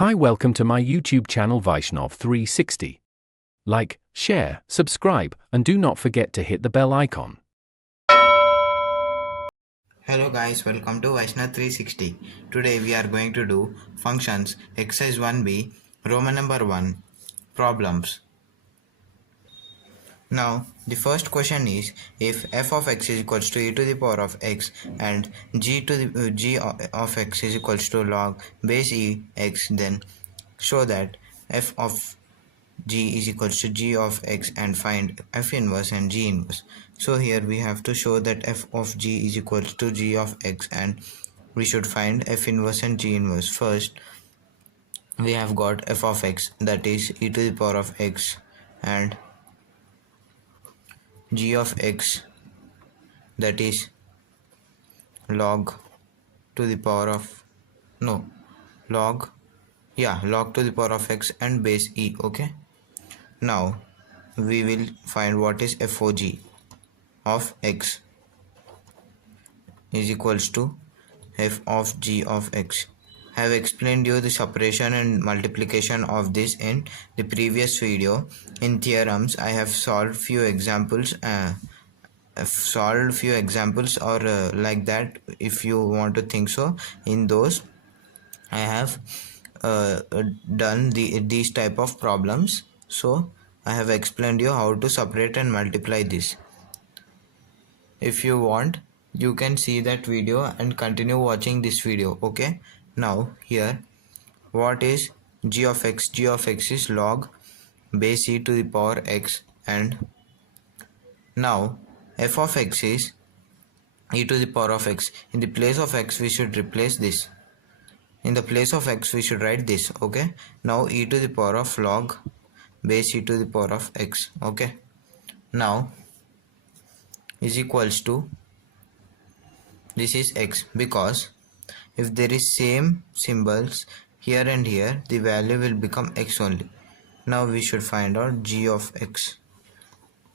Hi, welcome to my YouTube channel Vaishnav360. Like, share, subscribe, and do not forget to hit the bell icon. Hello guys, welcome to Vaishnav 360. Today we are going to do functions exercise 1b Roman number 1 problems. Now the first question is, if f of x is equals to e to the power of x and g of x is equals to log base e x, then show that f of g is equals to g of x and find f inverse and g inverse. So here we have to show that f of g is equals to g of x and we should find f inverse and g inverse. First we have got f of x, that is e to the power of x, and g of x, that is log to the power of log to the power of x and base e. Okay, now we will find what is fog of x is equals to f of g of x. I have explained you the separation and multiplication of this in the previous video. In theorems, I have solved few examples. Or like that. If you want to think so, in those I have done these type of problems. So I have explained you how to separate and multiply this. If you want, you can see that video and continue watching this video. Okay, now here, what is g of x? G of x is log base e to the power x, and now f of x is e to the power of x. In the place of x we should replace this. In the place of x we should write this. Okay, now e to the power of log base e to the power of x. Okay, now is equals to, this is x, because if there is same symbols here and here, the value will become x only. Now we should find out g of x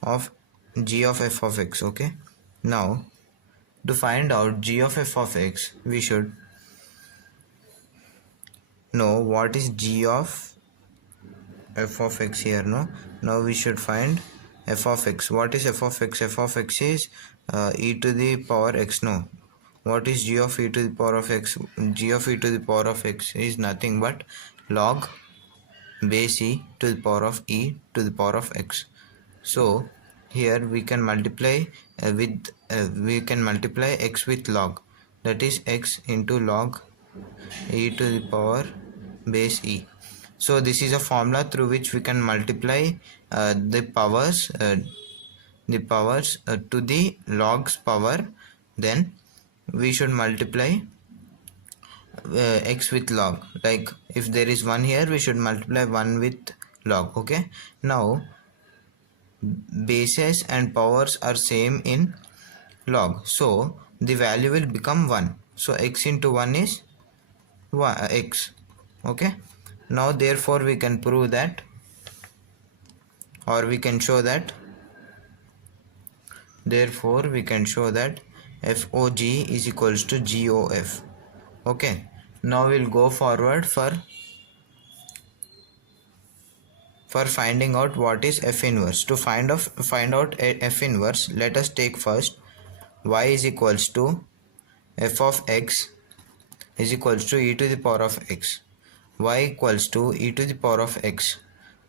of g of f of x. Okay, now to find out g of f of x, we should know what is g of f of x here. Now we should find f of x. What is f of x? F of x is e to the power x. No, what is g of e to the power of x? G of e to the power of x is nothing but log base e to the power of e to the power of x. So here we can multiply x with log, that is x into log e to the power base e. So this is a formula through which we can multiply the powers to the log's power. Then we should multiply x with log. Like if there is 1 here, we should multiply 1 with log. Okay, now bases and powers are same in log, so the value will become 1. So x into 1 is x. Okay, now therefore we can prove that, or we can show that, therefore we can show that FOG is equals to GOF. Okay, now we'll go forward for finding out what is F inverse. To find out F inverse, let us take first y is equals to f of x is equals to e to the power of x. Y equals to e to the power of x.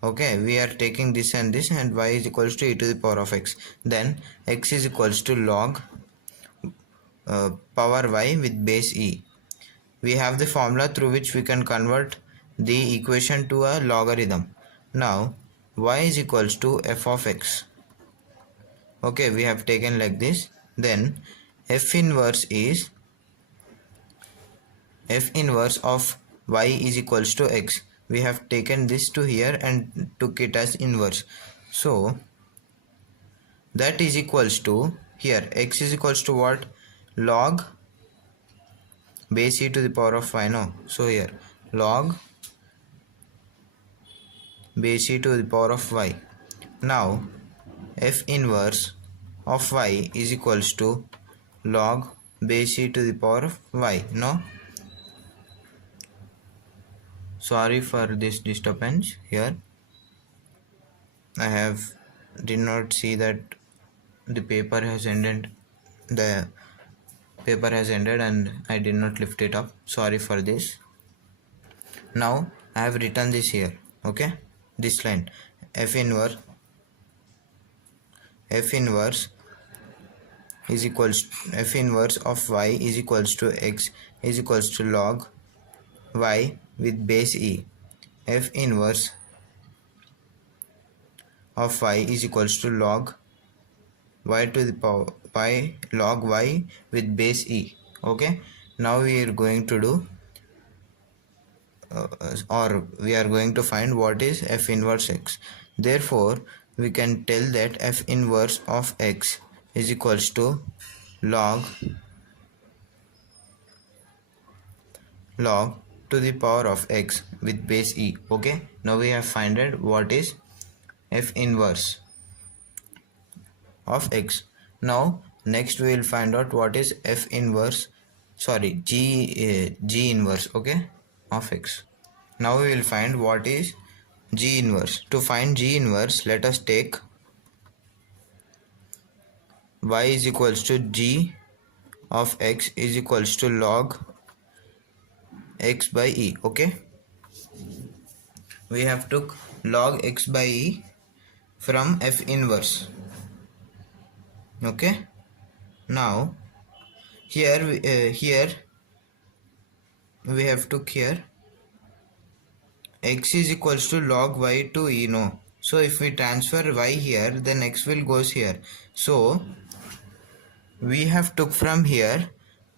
Okay, we are taking this and this, and y is equals to e to the power of x. Then x is equals to log power y with base e. We have the formula through which we can convert the equation to a logarithm. Now y is equals to f of x. Okay, we have taken like this. Then f inverse of y is equals to x. We have taken this to here and took it as inverse. So that is equals to, here x is equals to what? Log base e to the power of y. No, so here log base e to the power of y. Now f inverse of y is equals to log base e to the power of y. No, Sorry for this disturbance here. I have did not see that the paper has ended. The paper has ended and I did not lift it up. Sorry for this. Now I have written this here. Okay, this line f inverse is equals f inverse of y is equals to x is equals to log y with base e. F inverse of y is equals to log y to the power y log y with base e. Okay, now we are going to do or we are going to find what is f inverse x. Therefore we can tell that f inverse of x is equals to log to the power of x with base e. Okay, now we have found out what is f inverse of x. Now next we will find out what is f inverse g inverse, okay, of x. Now we will find what is g inverse. To find g inverse, let us take y is equals to g of x is equals to log x by e. Okay, we have took log x by e from f inverse. Okay, now here we have took here x is equals to log y to e, no, so if we transfer y here then x will goes here, so we have took from here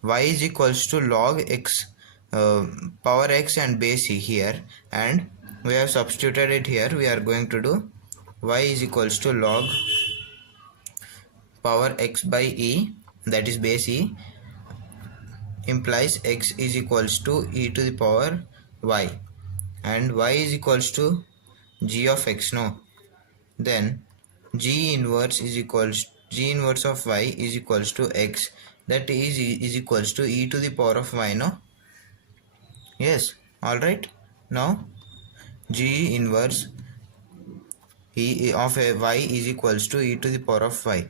y is equals to log x power x and base e here, and we have substituted it here. We are going to do y is equals to log power x by e, that is base e, implies x is equals to e to the power y, and y is equals to g of x, no, then g inverse of y is equals to x, that is equals to e to the power of y, no, yes, all right. Now g inverse e of y is equals to e to the power of y,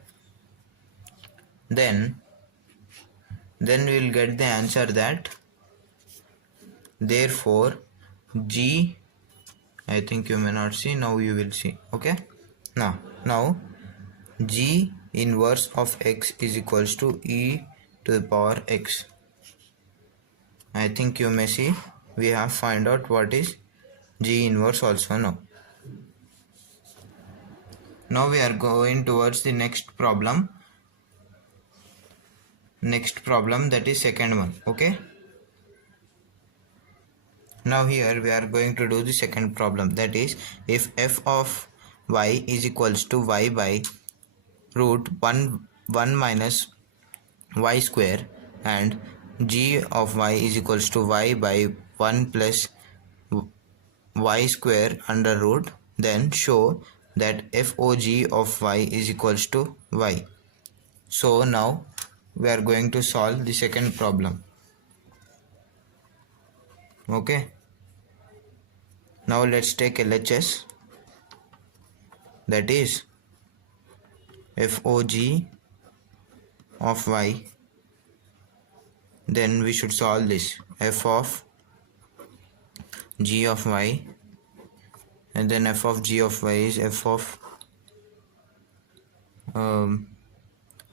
then we will get the answer that therefore g, I think you may not see, now you will see. Okay, now g inverse of x is equals to e to the power x. I think you may see we have find out what is g inverse also now. Now we are going towards the next problem, that is second one. Okay, now here we are going to do the second problem, that is if f of y is equals to y by root 1 minus y square and g of y is equals to y by 1 plus y square under root, then show that FOG of y is equals to y. So now we are going to solve the second problem. Okay, now let's take LHS, that is FOG of y, then we should solve this f of g of y, and then f of g of y is f of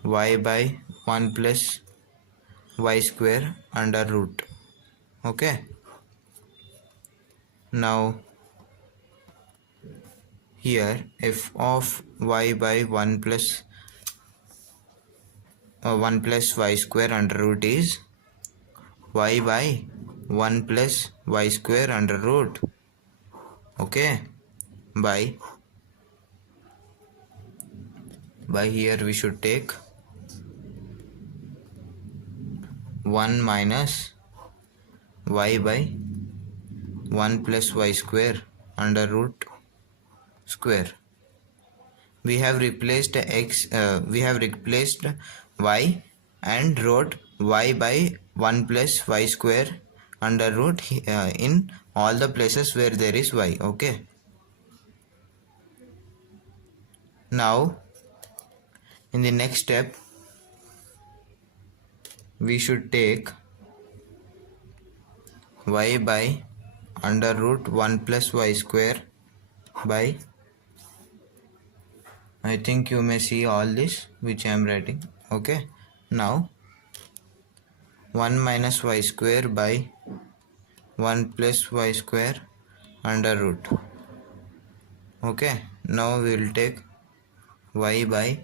y by 1 plus y square under root. Okay, now here f of y by 1 plus 1 plus y square under root is y by 1 plus y square under root. Okay, by here we should take 1 minus y by 1 plus y square under root square. We have replaced y and wrote y by 1 plus y square under root in all the places where there is y. Okay, now in the next step we should take y by under root 1 plus y square by, I think you may see all this which I am writing. Okay, now 1 minus y square by 1 plus y square under root. Okay, now we will take y by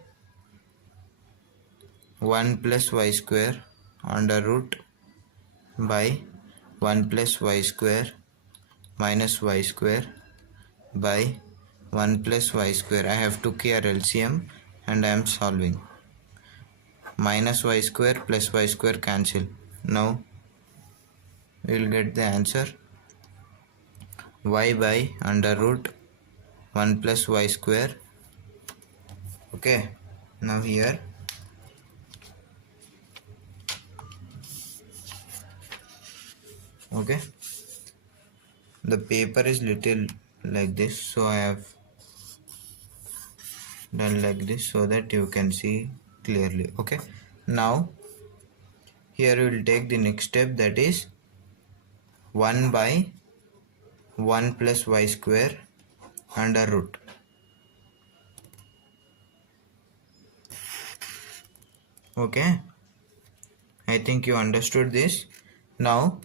1 plus y square under root by 1 plus y square minus y square by 1 plus y square. I have took here LCM and I am solving. Minus y square plus y square cancel. Now we will get the answer y by under root 1 plus y square. Okay, now here okay, the paper is little like this, so I have done like this so that you can see clearly. Okay, now here we will take the next step, that is 1 by 1 plus y square under root. Okay, I think you understood this. Now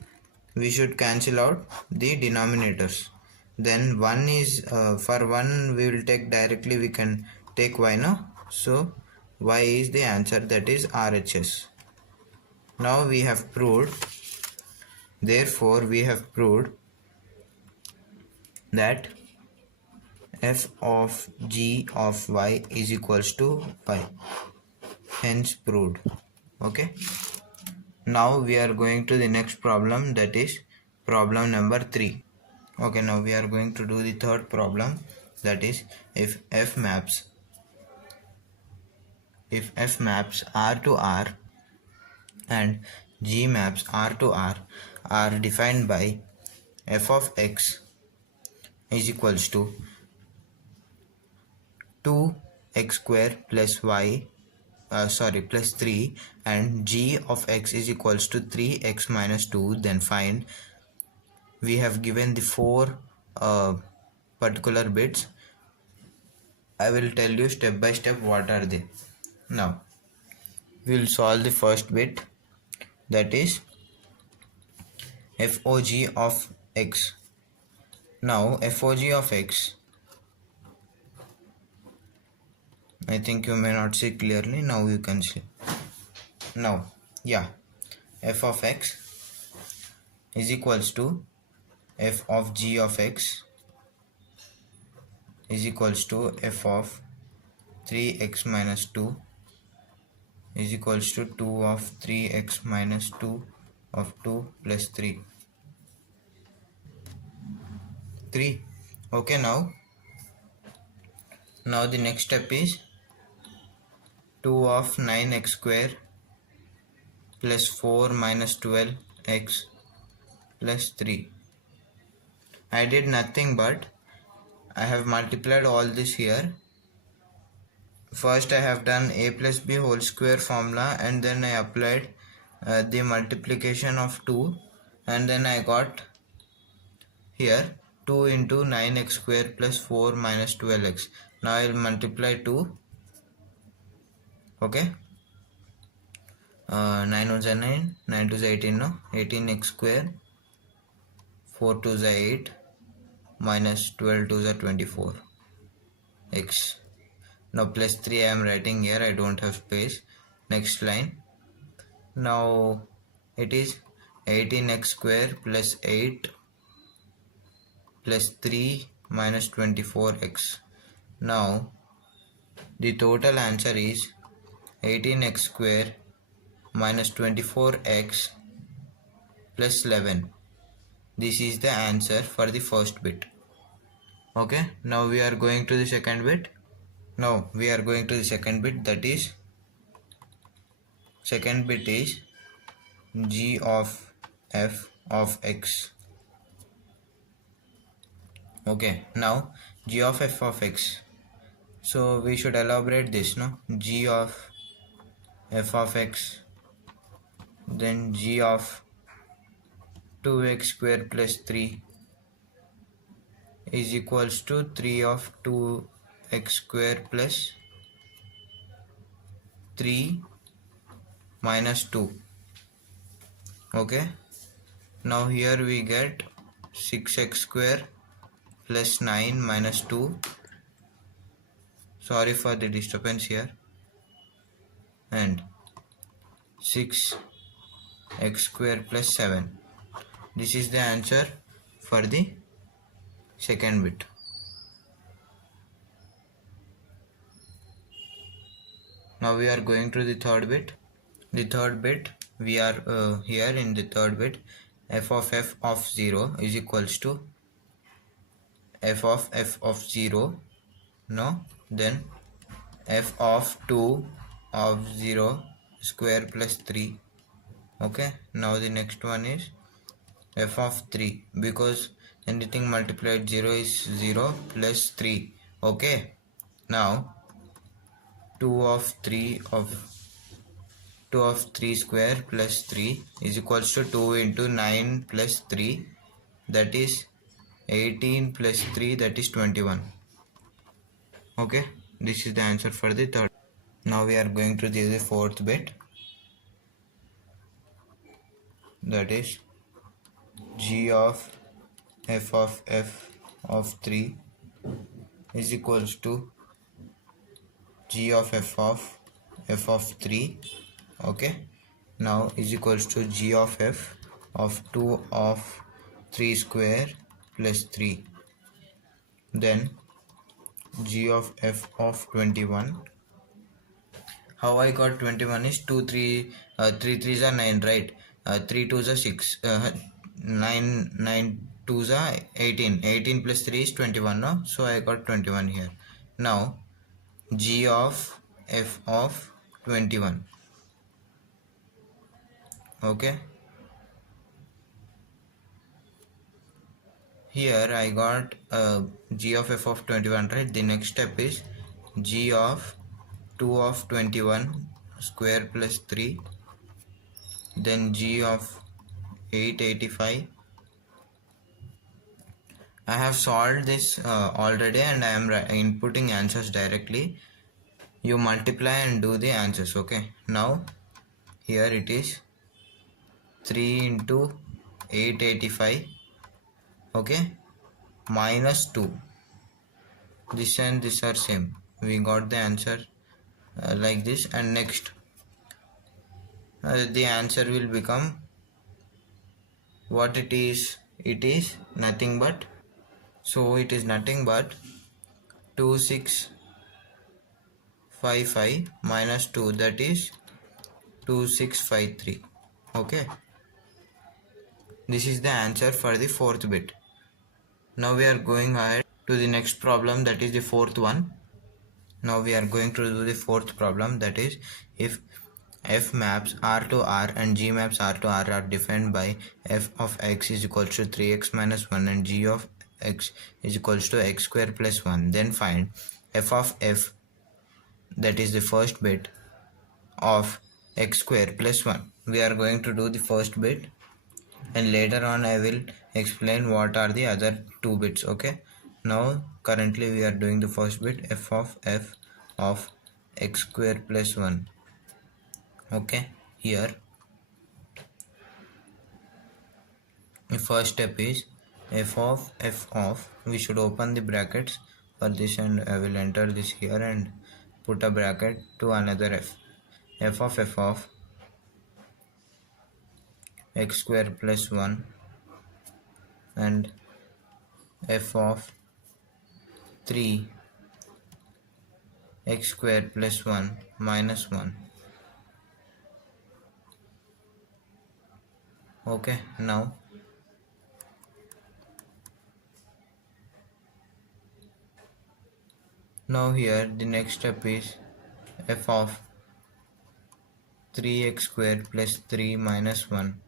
we should cancel out the denominators. Then 1 is for 1 we will take directly, we can take y now. So y is the answer, that is RHS. Now we have proved, therefore we have proved that f of g of y is equals to pi. Hence proved. Okay, now we are going to the next problem, that is problem number 3. Okay, now we are going to do the third problem, that is if f maps R to R and G maps R to R are defined by f of x is equals to 2x square plus y plus 3 and g of x is equals to 3x minus 2, then find. We have given the 4 particular bits. I will tell you step by step what are they. Now we will solve the first bit, that is FOG of x. Now FOG of x, I think you may not see clearly, now you can see. Now yeah, f of x is equals to f of g of x is equals to f of 3x minus 2 is equals to 2 of 3x minus 2 of 2 plus 3. Okay, now the next step is 2 of 9x square plus 4 minus 12x plus 3. I did nothing but I have multiplied all this here. First I have done a plus b whole square formula and then I applied the multiplication of 2 and then I got here 2 into 9x square plus 4 minus 12x. Now I will multiply 2. Okay, 9 ones are 9, 9 2s are 18, no? 18x square, 4 2s are 8, minus 12 2s are 24 x. Now plus 3 I am writing here, I don't have space. Next line. Now it is 18x square plus 8 plus 3 minus 24x. Now the total answer is 18x square minus 24x plus 11. This is the answer for the first bit. Okay, now we are going to the second bit. Now we are going to the second bit, that is second bit is g of f of x. Okay, now g of f of x. So we should elaborate this, no? G of f of x, then g of 2x square plus 3 is equals to 3 of 2x square plus 3 minus 2. Okay, now here we get 6x square plus 9 minus 2. Sorry for the disturbance here. And 6x square plus 7. This is the answer for the second bit. Now we are going to the third bit. The third bit, we are here in the third bit, f of 0 is equals to f of 0, no, then f of 2 of 0 square plus 3. Okay, now the next one is f of 3, because anything multiplied 0 is 0 plus 3. Okay, now 2 of 3 of 2 of 3 square plus 3 is equals to 2 into 9 plus 3, that is 18 plus 3, that is 21. Okay, this is the answer for the third. Now we are going to the fourth bit, that is g of f of 3 is equals to g of f of 3. Okay, now is equals to g of f of 2 of 3 square plus 3, then g of f of 21. How I got 21 is 2 3 3 3s are 9, right? 3 2s are 6, 9 9 2s are 18, 18 plus 3 is 21, no? So I got 21 here. Now g of f of 21. Okay, here I got g of f of 21, right? The next step is g of 2 of 21 square plus 3, then g of 885. I have solved this already, and I am inputting answers directly. You multiply and do the answers. Okay, now here it is 3 into 885, okay, minus 2. This and this are same. We got the answer like this, and next the answer will become what it is. It is nothing but, so it is nothing but 2655 minus 2, that is 2653. Okay, this is the answer for the fourth bit. Now we are going ahead to the next problem, that is the fourth one. Now we are going to do the fourth problem, that is if f maps r to r and g maps r to r are defined by f of x is equals to 3x minus 1 and g of x is equals to x square plus 1, then find f of f, that is the first bit, of x square plus 1. We are going to do the first bit, and later on I will explain what are the other two bits. Okay, now currently we are doing the first bit, f of x square plus 1. Okay, here the first step is f of, we should open the brackets for this, and I will enter this here and put a bracket to another f of x square plus 1 and f of 3 x square plus 1 minus 1. Okay, now here the next step is f of 3x square plus 3 minus 1.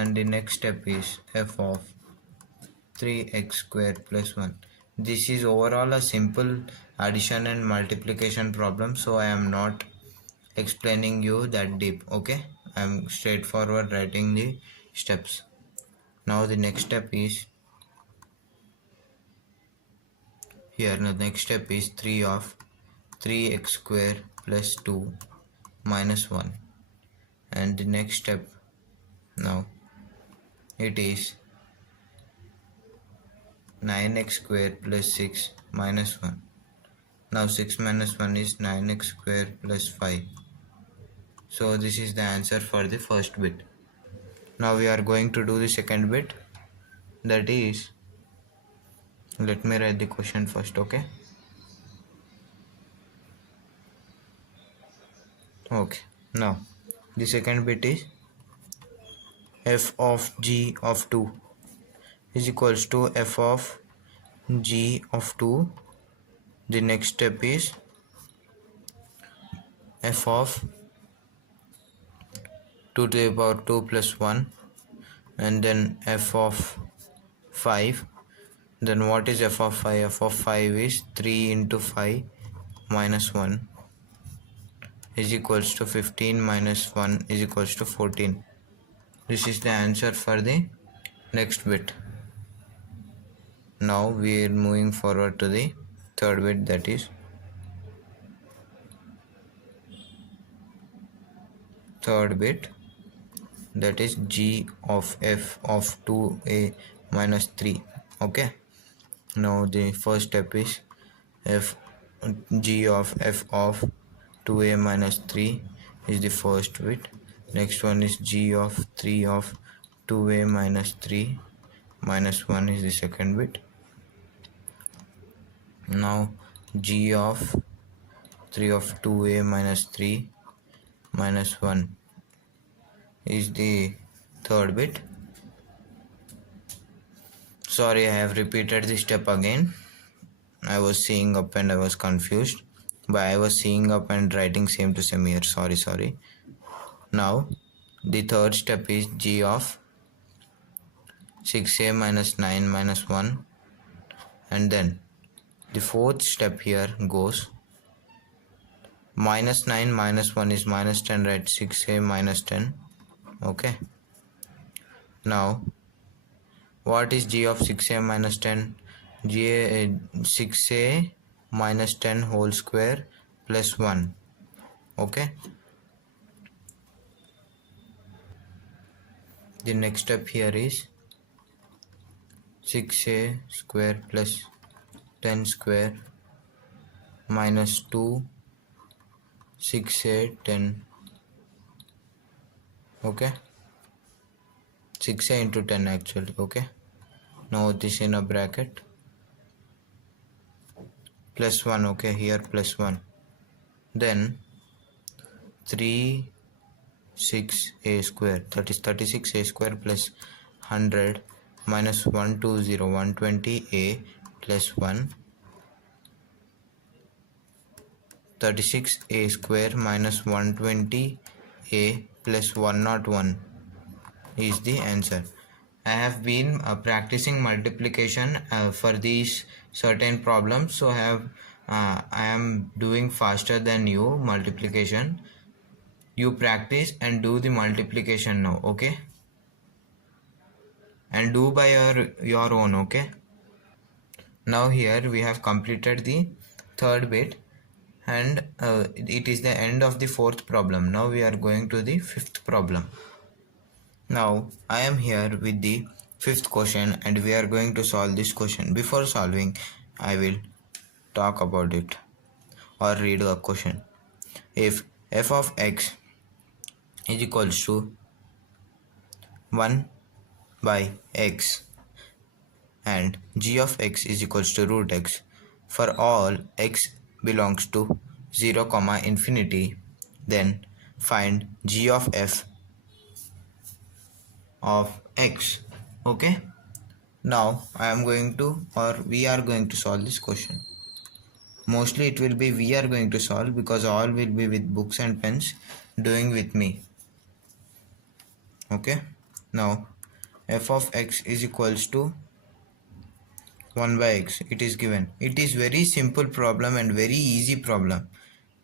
and the next step is f of 3x square plus 1. This is overall a simple addition and multiplication problem, so I am not explaining you that deep. Okay, I am straightforward writing the steps. Now the next step is here. The next step is 3 of 3x square plus 2 minus 1, and the next step now it is 9x square plus 6 minus 1. Now 6 minus 1 is 9x square plus 5. So this is the answer for the first bit. Now we are going to do the second bit, that is, let me write the question first. Okay, now the second bit is f of g of 2 is equals to f of g of 2. The next step is f of 2 to the power 2 plus 1, and then f of 5. Then what is f of 5? F of 5 is 3 into 5 minus 1 is equals to 15 minus 1 is equals to 14. This is the answer for the next bit. Now we are moving forward to the third bit, that is g of f of 2a minus 3. Okay, now the first step is f g of f of 2a minus 3 is the first bit. Next one is g of 3 of 2a minus 3 minus 1 is the second bit. Now g of 3 of 2a minus 3 minus 1 is the third bit. Sorry, I have repeated the step again. I was seeing up and I was confused, but I was seeing up and writing same to same here. Sorry. Now the third step is g of 6a minus 9 minus 1, and then the fourth step here goes minus 9 minus 1 is minus 10, right? 6a minus 10. Okay, now what is g of 6a minus 10? 6a minus 10 whole square plus 1. Okay, the next step here is 6a square plus 10 square minus 2 6a 10. Okay, 6a into 10 actually. Okay, now this in a bracket plus 1. Okay, here plus 1, then 3 6a square, that is 36a square plus 100 minus 120 120a plus 1, 36a square minus 120a plus 101 is the answer. I have been practicing multiplication for these certain problems, so I am doing faster than you multiplication. You practice and do the multiplication now. Okay, and do by your own. Okay, now here we have completed the third bit, and it is the end of the fourth problem. Now we are going to the fifth problem. Now I am here with the fifth question, and we are going to solve this question. Before solving, I will talk about it or read a question. If f of x is equals to 1 by x and g of x is equals to root x for all x belongs to 0 comma infinity, then find g of f of x. Okay, now I am going to, or we are going to solve this question. Mostly it will be we are going to solve, because all will be with books and pens doing with me. Okay, Now f of x is equals to 1 by x. It is given. It is very simple problem and very easy problem.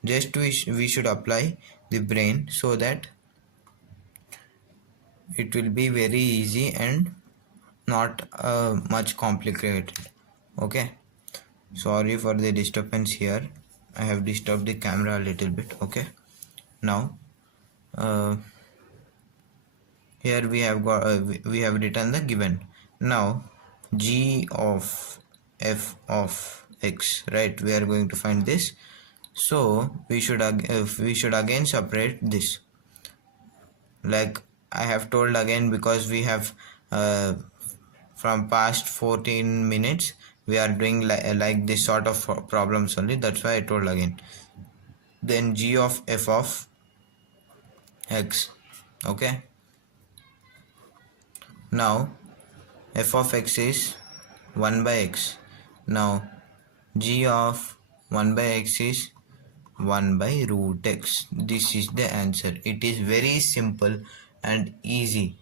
Just we should apply the brain so that it will be very easy and not much complicated. Okay, sorry for the disturbance here. I have disturbed the camera a little bit. Okay, now uh, here we have written the given. Now g of f of x, right? We are going to find this. So we should again separate this, like I have told again, because we have from past 14 minutes we are doing like this sort of problems only. That's why I told again. Then g of f of x. Okay, now f of x is 1 by x. Now g of 1 by x is 1 by root x. This is the answer. It is very simple and easy.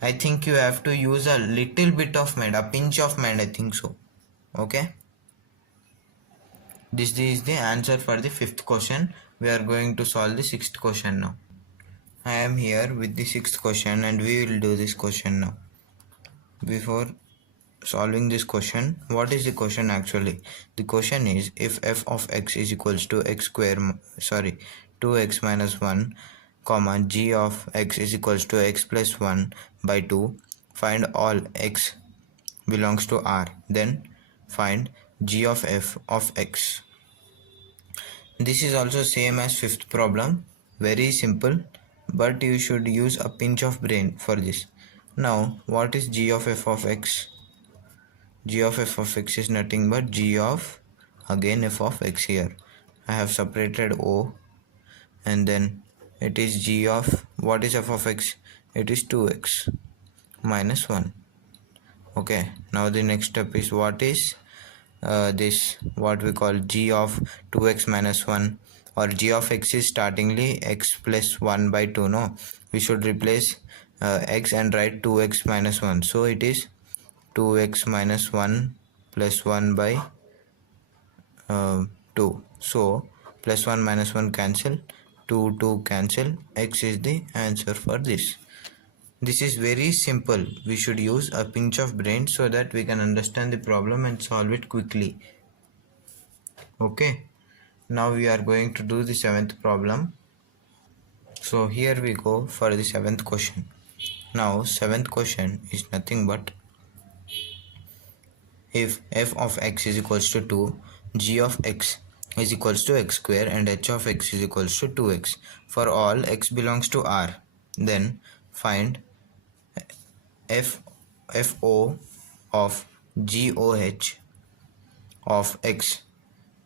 I think you have to use a little bit of mind, a pinch of mind, I think so. Okay, this is the answer for the fifth question. We are going to solve the sixth question now. I am here with the sixth question and we will do this question now. Before solving this question, what is the question actually? The question is, if f of x is equals to x square, 2x minus 1, comma g of x is equals to x plus 1 by 2, find all x belongs to R, then find g of f of x. This is also same as fifth problem, very simple, but you should use a pinch of brain for this. Now what is g of f of x? G of f of x is nothing but g of again f of x. Here I have separated O, and then it is g of, what is f of x? It is 2x minus 1. Okay, now the next step is, what is this, what we call g of 2x minus 1, or g of x is startingly x plus 1 by 2. No, we should replace x and write 2x minus 1. So it is 2x minus 1 plus 1 by 2. So plus 1 minus 1 cancel, 2 cancel, x is the answer for this. This is very simple. We should use a pinch of brain so that we can understand the problem and solve it quickly. Okay, now we are going to do the seventh problem. So here we go for the seventh question. Now seventh question is nothing but, if f of x is equals to 2, g of x is equals to x square, and h of x is equals to 2x for all x belongs to R, then find fo of goh of x.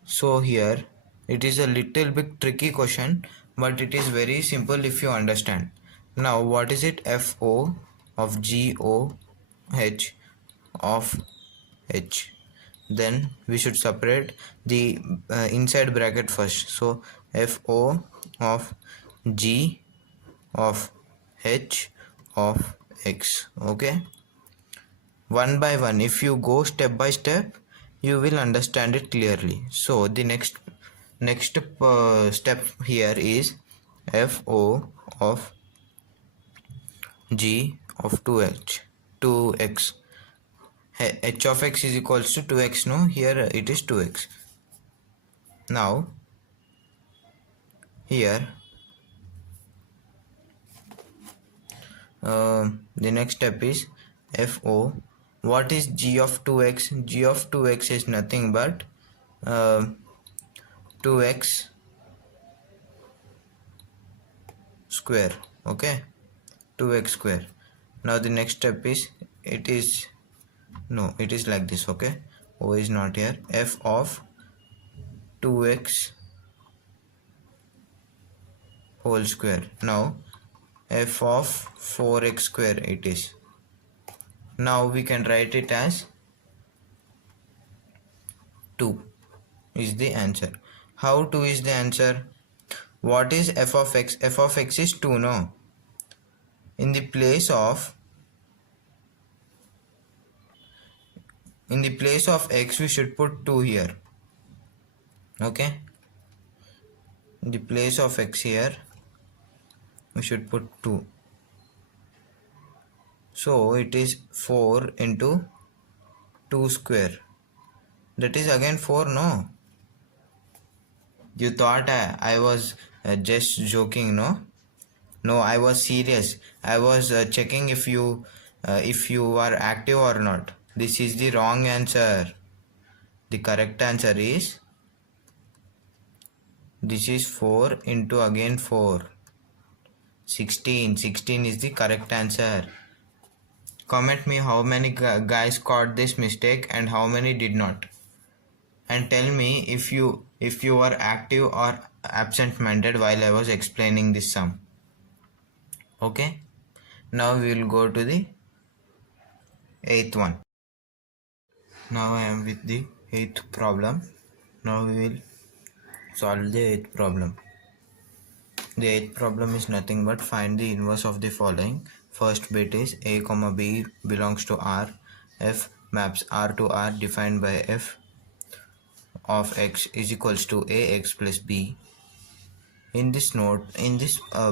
So here it is a little bit tricky question, but it is very simple if you understand. Now what is it? fo of goh of h. Then we should separate the inside bracket first. So fo of g of h of x. Okay, one by one, if you go step by step, you will understand it clearly. So the next step here is fo of g of 2x. H of x is equals to 2x. No, here it is 2x. Now here the next step is fo. What is g of 2x? G of 2x is nothing but 2x square. Okay, 2x square. Now the next step is, it is like this. Okay, O is not here. F of 2x whole square. Now f of 4x square it is. Now we can write it as 2 is the answer. How 2 is the answer? What is f of x? F of x is 2, no? in the place of x we should put 2 here. Okay, in the place of x here we should put 2. So it is 4 into 2 square. That is again 4, no? You thought I was just joking, no? No, I was serious. I was checking if you are active or not. This is the wrong answer. The correct answer is this is 4 into again 4. 16. 16 is the correct answer. Comment me how many guys caught this mistake and how many did not. And tell me if you were active or absent-minded while I was explaining this sum. Okay. Now we will go to the 8th one. Now I am with the 8th problem. Now we will solve the 8th problem. The 8th problem is nothing but find the inverse of the following. First bit is a comma b belongs to R. F maps R to R defined by f of x is equals to ax plus b. In this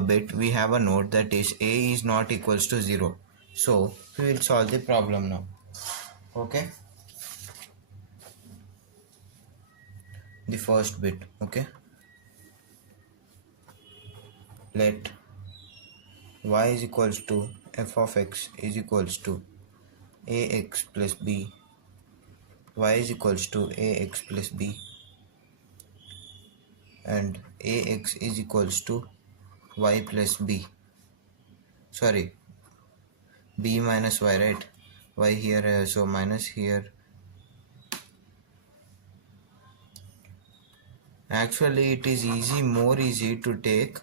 bit we have a note that is a is not equals to 0. So we will solve the problem now. Okay. The first bit. Okay. Let y is equals to f of x is equals to ax plus b. Y is equals to ax plus b and ax is equals to y plus b. Sorry, b minus y, right? Y here, so minus here. Actually it is more easy to take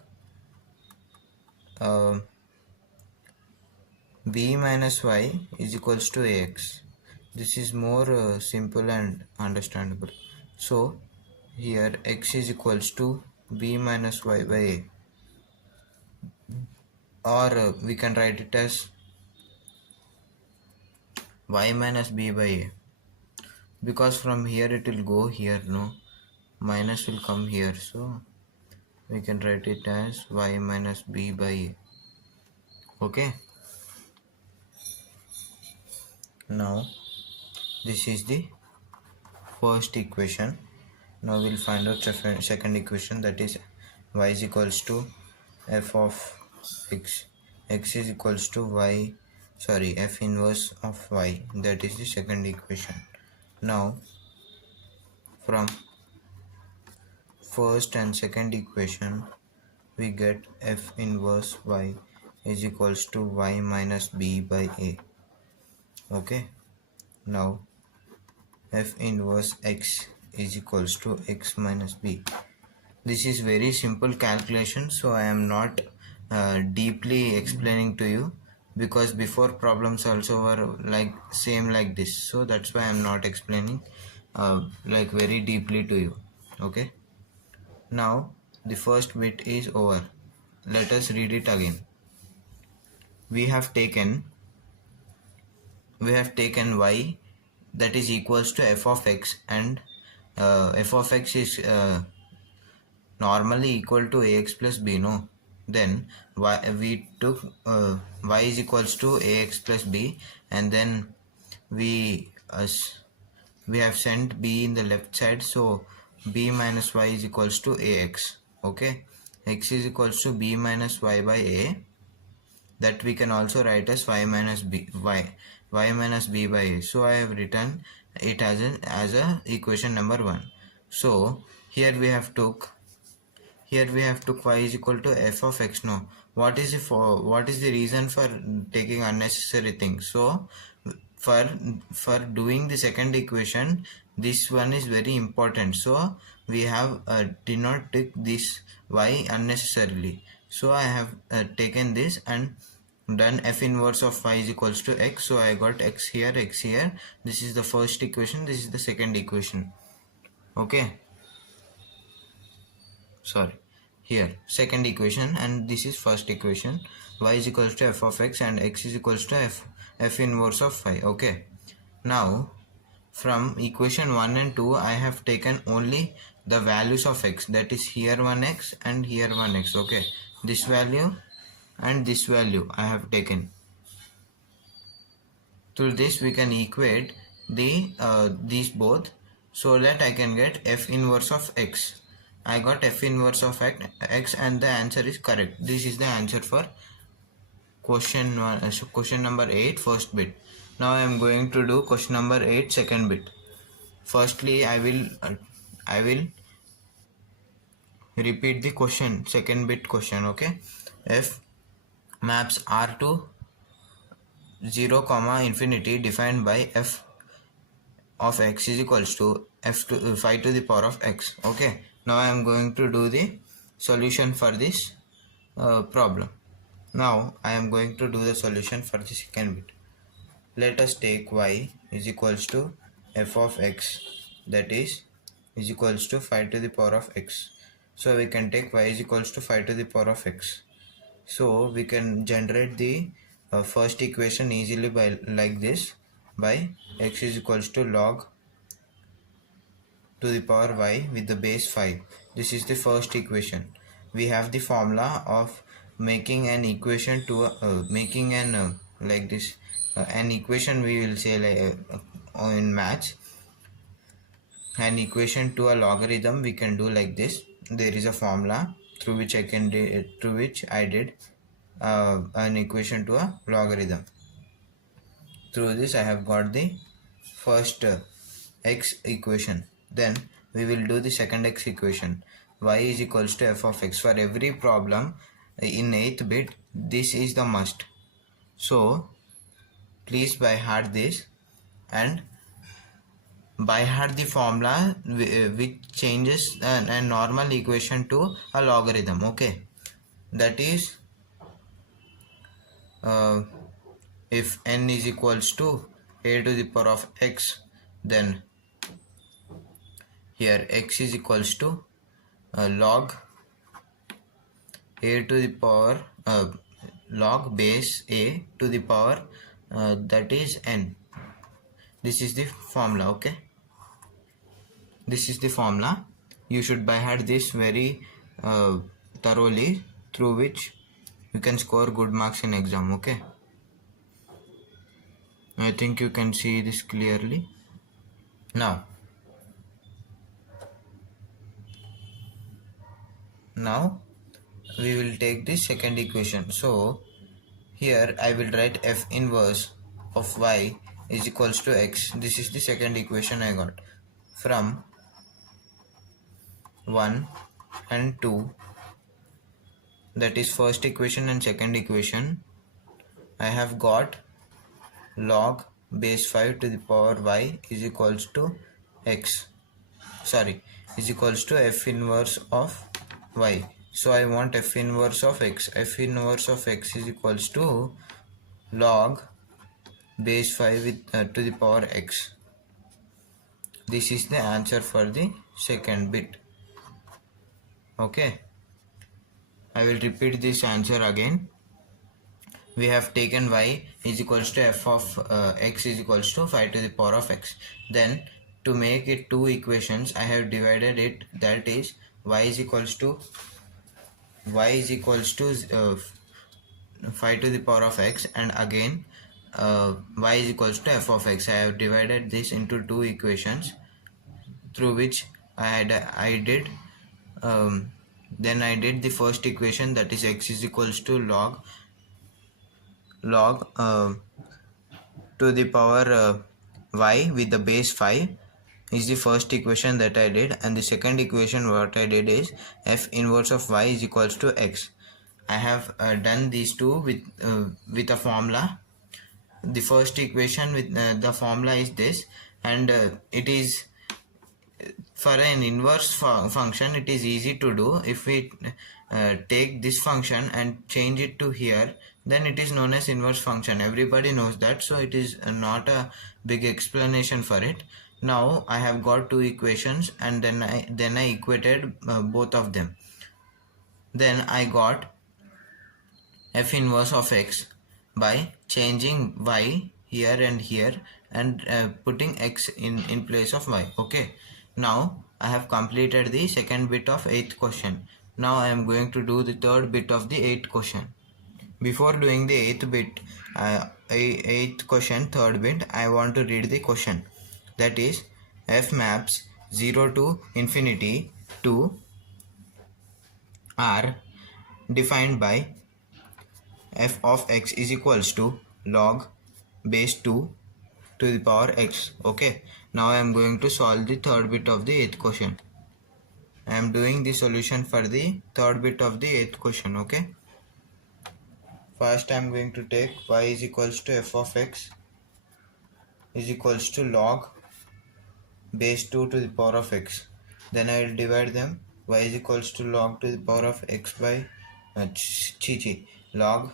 b minus y is equals to ax. This is more simple and understandable. So here x is equals to b minus y by a, or we can write it as y minus b by a, because from here it will go here, no, minus will come here, so we can write it as y minus b by a. Okay, now this is the first equation. Now we'll find out second equation, that is y is equals to f of x, x is equals to y, sorry, f inverse of y, that is the second equation. Now from first and second equation we get f inverse y is equals to y minus b by a. Okay, now f inverse x is equals to x minus b. This is very simple calculation, so I am not deeply explaining to you, because before problems also were like same like this, so that's why I am not explaining like very deeply to you. Okay, now the first bit is over. Let us read it again. We have taken y that is equals to f of x, and f of x is normally equal to ax plus b, no? Then we took y is equals to ax plus b, and then we have sent b in the left side, so b minus y is equals to ax. Okay, x is equals to b minus y by a, that we can also write as y minus b by a. So I have written it as a equation number 1. So here we have took y is equal to f of x. No, what is the reason for taking unnecessary things? So for doing the second equation, this one is very important, so we have did not take this y unnecessarily. So I have taken this and done f inverse of y is equals to x. So I got x here, x here. This is the first equation, this is the second equation. Okay, sorry, here second equation, and this is first equation. Y is equals to f of x and x is equals to f inverse of phi. Okay, now from equation 1 and 2 I have taken only the values of x, that is here 1x and here 1x. Okay, this value and this value I have taken. Through this we can equate the these both, so that I can get f inverse of x. I got f inverse of x and the answer is correct. This is the answer for question one, question number 8 first bit. Now I am going to do question number 8 second bit. Firstly I will repeat the question, second bit question. Okay, f maps r to 0 comma infinity defined by f of x is equals to f to 5 to the power of x. Okay, now I am going to do the solution for this problem. Now I am going to do the solution for the second bit. Let us take y is equals to f of x, that is equals to 5 to the power of x. So we can take y is equals to 5 to the power of x. So we can generate the first equation easily by like this, by x is equals to log to the power y with the base 5. This is the first equation. We have the formula of making an equation to making an like this an equation, we will say like in maths, an equation to a logarithm we can do like this. There is a formula through which I did an equation to a logarithm. Through this I have got the first x equation. Then we will do the second x equation. Y is equals to f of x. For every problem in 8th bit, this is the must. So please by heart this and by heart the formula which changes a normal equation to a logarithm. Okay, that is if n is equals to a to the power of x, then here x is equals to log a to the power log base a to the power that is n. This is the formula. Okay, this is the formula. You should by heart this very thoroughly, through which you can score good marks in exam. Okay, I think you can see this clearly now. Now we will take the second equation. So here I will write f inverse of y is equals to x. This is the second equation I got. From 1 and 2, that is first equation and second equation, I have got log base 5 to the power y is equals to x, sorry, is equals to f inverse of y. So I want f inverse of x. F inverse of x is equals to log base 5 with to the power x. This is the answer for the second bit. Okay, I will repeat this answer again. We have taken y is equals to f of x is equals to 5 to the power of x. Then to make it two equations, I have divided it, that is y is equals to 5 to the power of x, and again y is equals to f of x. I have divided this into two equations, through which I did then I did the first equation, that is x is equals to log to the power y with the base 5 is the first equation that I did, and the second equation what I did is f inverse of y is equals to x. I have done these two with a formula. The first equation with the formula is this, and it is for an inverse function. It is easy to do. If we take this function and change it to here, then it is known as inverse function. Everybody knows that, so it is not a big explanation for it. Now I have got two equations, and then I equated both of them. Then I got f inverse of x by changing y here and here and putting x in place of y. Okay, now I have completed the second bit of 8th question. Now I am going to do the third bit of the 8th question. Before doing the 8th bit, 8th question, third bit, I want to read the question. That is, f maps 0 to infinity to r defined by f of x is equals to log base 2 to the power x. Okay, now I am going to solve the third bit of the 8th question. I am doing the solution for the third bit of the 8th question. Okay, first I am going to take y is equals to f of x is equals to log base 2 to the power of x. Then I will divide them. Y is equals to log to the power of x by log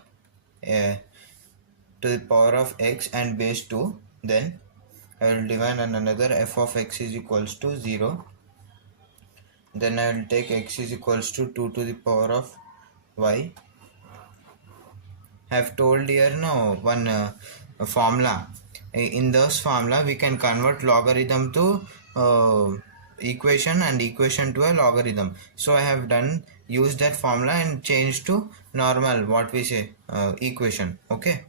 to the power of x and base 2. Then I will divide on another f of x is equals to 0. Then I will take x is equals to 2 to the power of y. I have told here no one formula. In this formula we can convert logarithm to equation and equation to a logarithm. So I have done use that formula and change to normal what we say equation. Okay,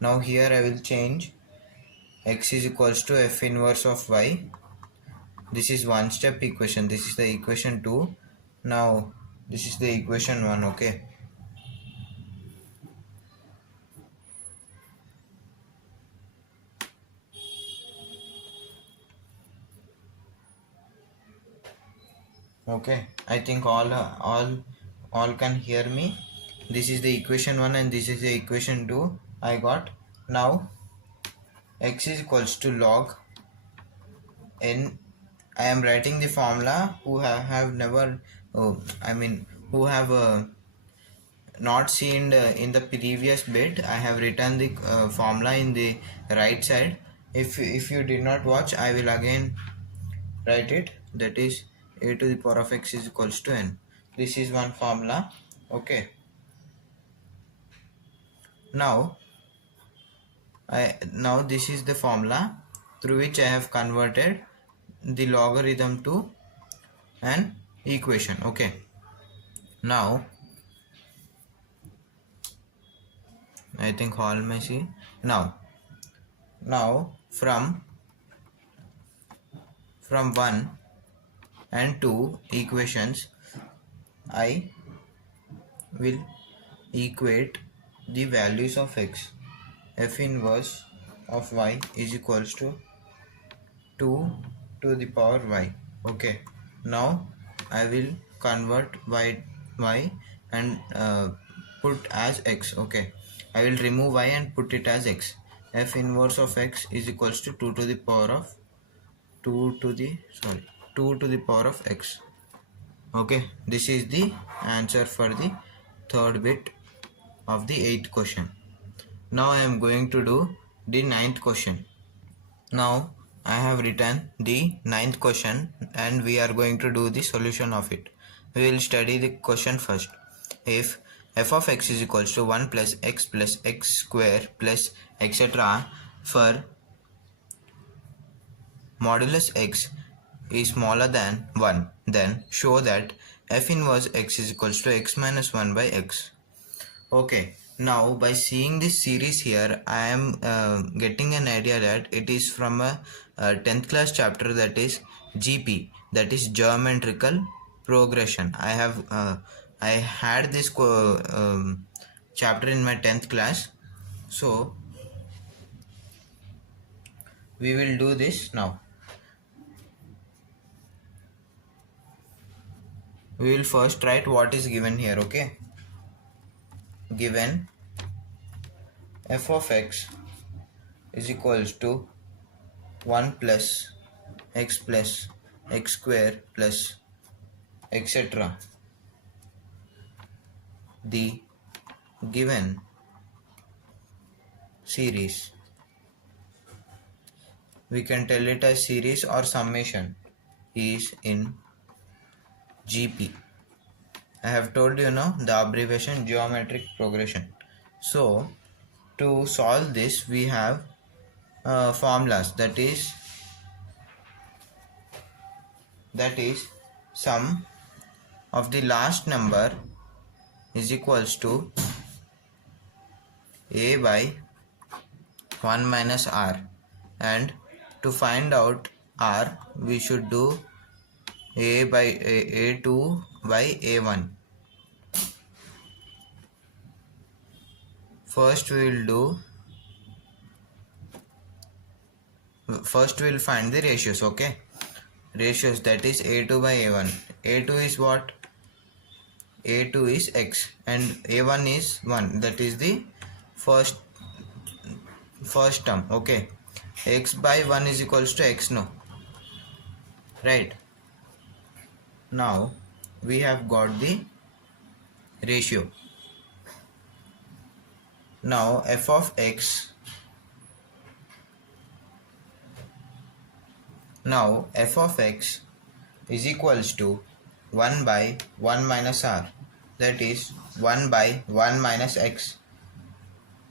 now here I will change x is equals to f inverse of y. This is one step equation. This is the equation 2. Now this is the equation 1. Okay, okay, I think all can hear me. This is the equation 1 and this is the equation 2 I got. Now x is equals to log n. I am writing the formula who have never who have not seen in the previous bit. I have written the formula in the right side. If you did not watch, I will again write it. That is a to the power of x is equals to n. This is one formula. Okay, now now this is the formula through which I have converted the logarithm to an equation. Okay, now I think all may see. Now from 1 and 2 equations I will equate the values of x. F inverse of y is equals to 2 to the power y. Okay, now I will convert y and put as x. Okay, I will remove y and put it as x. F inverse of x is equals to 2 to the power of 2 to the power of x. Okay, this is the answer for the third bit of the 8th question. Now I am going to do the 9th question. Now I have written the 9th question and we are going to do the solution of it. We will study the question first. If f of x is equals to 1 plus x square plus etc. for modulus x is smaller than 1, then show that f inverse x is equals to x minus 1 by x. Okay, now by seeing this series here, I am getting an idea that it is from a 10th class chapter, that is GP, that is geometrical progression. I had this chapter in my 10th class, so we will do this now. We will first write what is given here. Okay, given f of x is equals to 1 plus x square plus etc. The given series, we can tell it as series or summation, is in GP. I have told you now the abbreviation geometric progression. So to solve this we have formulas, that is sum of the last number is equals to a by 1 minus r, and to find out r we should do a2 by a1. First we will do first we will find the ratios. Okay, ratios, that is a2 by a1. a2 is what? a2 is x and a1 is 1, that is the first term. Okay, x by 1 is equals to x, no, right? Now we have got the ratio. Now f of x is equals to 1 by 1 minus r, that is 1 by 1 minus x.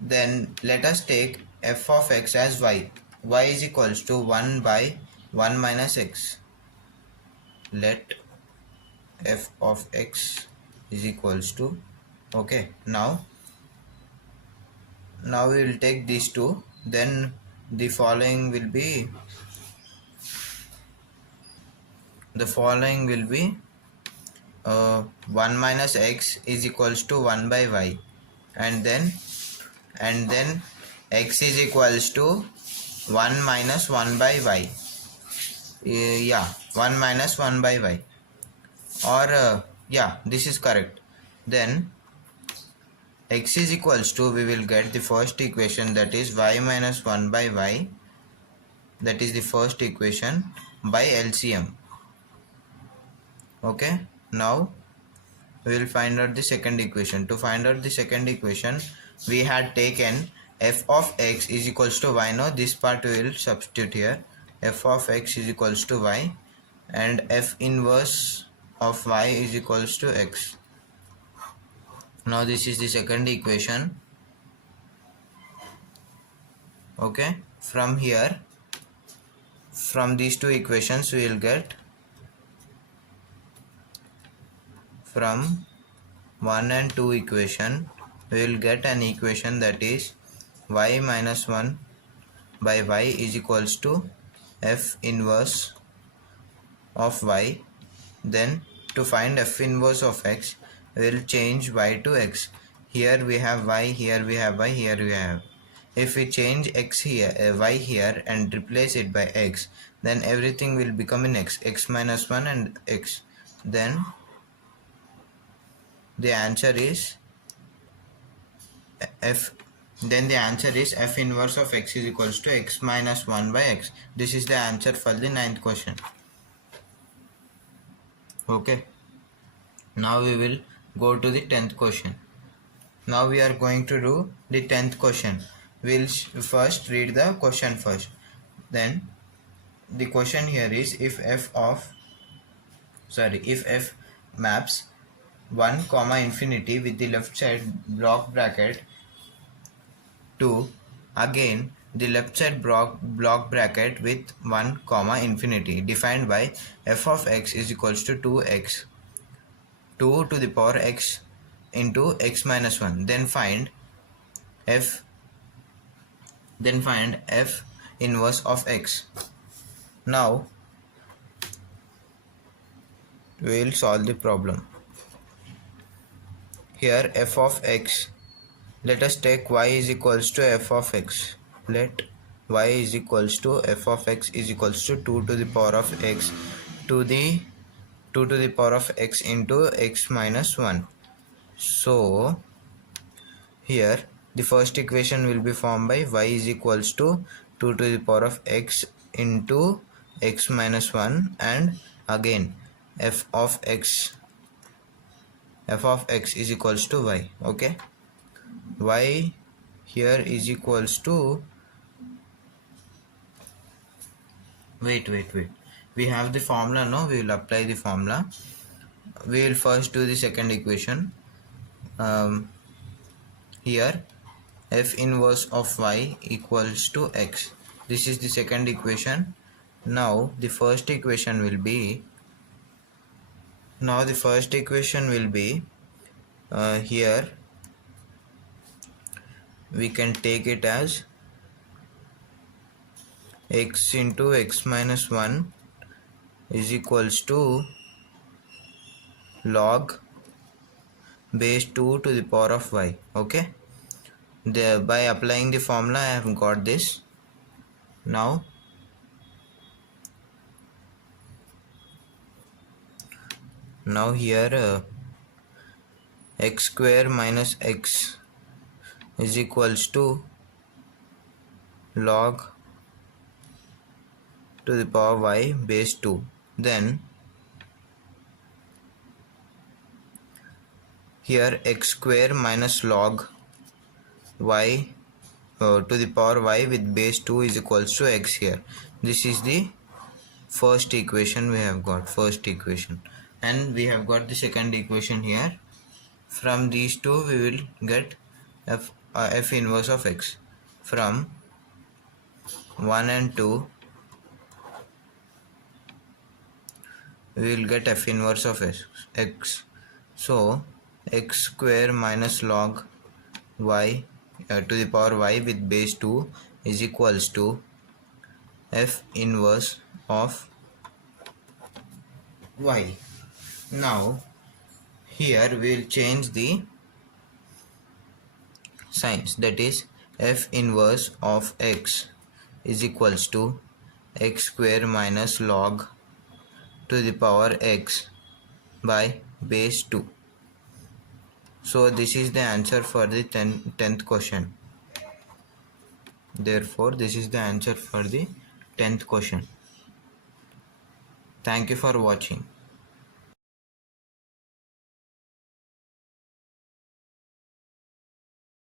Then let us take f of x as y. Y is equals to 1 by 1 minus x. Let f of x is equals to, okay, now we will take these two, then the following will be 1 minus x is equals to 1 by y, and then x is equals to 1 minus 1 by y. 1 minus 1 by y, or this is correct. Then x is equals to, we will get the first equation, that is y minus 1 by y, that is the first equation, by LCM. Okay, now we will find out the second equation. To find out the second equation, we had taken f of x is equals to y. Now this part we will substitute here. F of x is equals to y, and f inverse of y is equals to x. Now this is the second equation. Okay, from here, from these two equations we will get, from 1 and 2 equation we will get an equation, that is y minus 1 by y is equals to f inverse of y. Then to find f inverse of x, we will change y to x. Here we have y, here we have y, here we have. If we change x here, y here, and replace it by x, then everything will become in x minus 1 and x. Then the answer is f inverse of x is equals to x minus 1 by x. This is the answer for the 9th question. Okay, now we will go to the 10th question. Now we are going to do the 10th question. We'll first read the question first. Then the question here is, if f maps 1 comma infinity with the left side block bracket to, again, the left side block bracket with 1 comma infinity, defined by f of x is equals to 2x 2 to the power x into x minus 1. Then find f inverse of x. Now we will solve the problem. Here f of x, let us take y is equals to f of x. Let y is equals to f of x is equals to 2 to the power of x to the 2 to the power of x into x minus 1. So here the first equation will be formed by y is equals to 2 to the power of x into x minus 1, and again f of x is equals to y. Okay, y here is equals to, wait, we have the formula. No, we will apply the formula. we will first do the second equation. Here f inverse of y equals to x. This is the second equation. Now the first equation will be here we can take it as x into x minus 1 is equals to log base 2 to the power of y. Okay, by applying the formula I have got this. Now here x square minus x is equals to log to the power y base 2. Then here x square minus log y to the power y with base 2 is equals to x here. This is the first equation we have got, first equation, and we have got the second equation here. From these two we will get f inverse of x. From 1 and 2 we will get f inverse of x. So x square minus log y to the power y with base 2 is equals to f inverse of y. Now here we will change the signs, that is f inverse of x is equals to x square minus log to the power x by base 2. So this is the answer for the 10th question. Therefore this is the answer for the 10th question. Thank you for watching.